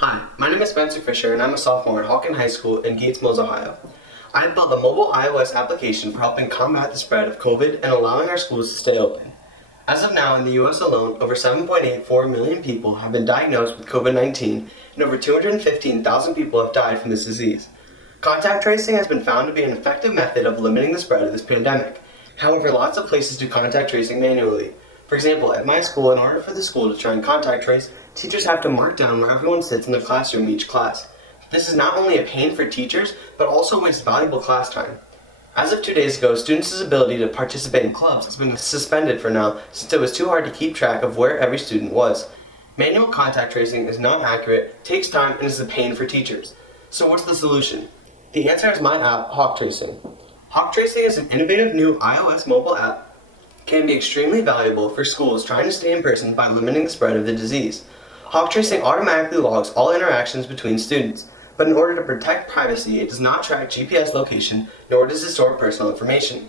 Hi, my name is Spencer Fisher and I'm a sophomore at Hawkins High School in Gates Mills, Ohio. I have built a mobile iOS application for helping combat the spread of COVID and allowing our schools to stay open. As of now, in the US alone, over 7.84 million people have been diagnosed with COVID-19 and over 215,000 people have died from this disease. Contact tracing has been found to be an effective method of limiting the spread of this pandemic. However, lots of places do contact tracing manually. For example, at my school, in order for the school to try and contact trace, teachers have to mark down where everyone sits in the classroom each class. This is not only a pain for teachers, but also wastes valuable class time. As of 2 days ago, students' ability to participate in clubs has been suspended for now, since it was too hard to keep track of where every student was. Manual contact tracing is not accurate, takes time, and is a pain for teachers. So what's the solution? The answer is my app, HawkTracing. HawkTracing is an innovative new iOS mobile app can be extremely valuable for schools trying to stay in person by limiting the spread of the disease. HawkTracing automatically logs all interactions between students, but in order to protect privacy, it does not track GPS location, nor does it store personal information.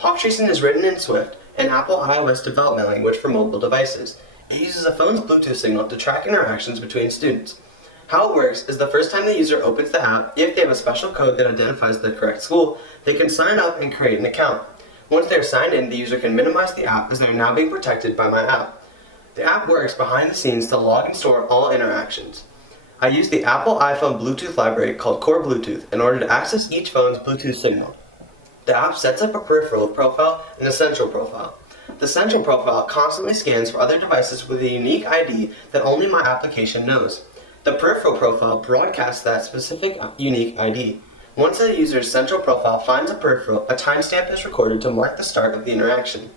HawkTracing is written in Swift, an Apple iOS development language for mobile devices. It uses a phone's Bluetooth signal to track interactions between students. How it works is the first time the user opens the app, if they have a special code that identifies the correct school, they can sign up and create an account. Once they are signed in, the user can minimize the app as they are now being protected by my app. The app works behind the scenes to log and store all interactions. I use the Apple iPhone Bluetooth library called Core Bluetooth in order to access each phone's Bluetooth signal. The app sets up a peripheral profile and a central profile. The central profile constantly scans for other devices with a unique ID that only my application knows. The peripheral profile broadcasts that specific unique ID. Once a user's central profile finds a peripheral, a timestamp is recorded to mark the start of the interaction.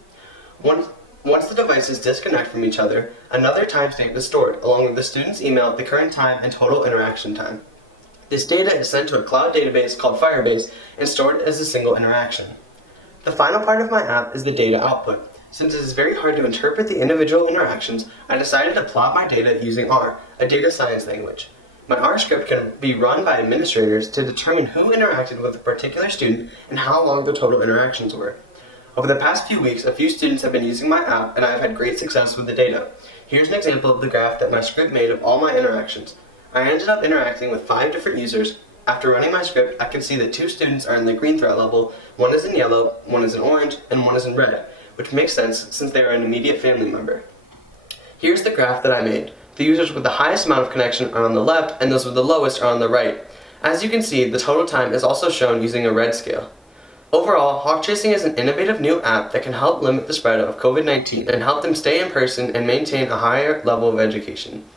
Once the devices disconnect from each other, another timestamp is stored, along with the student's email, the current time, and total interaction time. This data is sent to a cloud database called Firebase and stored as a single interaction. The final part of my app is the data output. Since it is very hard to interpret the individual interactions, I decided to plot my data using R, a data science language. My R script can be run by administrators to determine who interacted with a particular student and how long the total interactions were. Over the past few weeks, a few students have been using my app and I have had great success with the data. Here's an example of the graph that my script made of all my interactions. I ended up interacting with 5 different users. After running my script, I can see that 2 students are in the green threat level, 1 is in yellow, 1 is in orange, and 1 is in red, which makes sense since they are an immediate family member. Here's the graph that I made. The users with the highest amount of connection are on the left, and those with the lowest are on the right. As you can see, the total time is also shown using a red scale. Overall, HawkTracing is an innovative new app that can help limit the spread of COVID-19 and help them stay in person and maintain a higher level of education.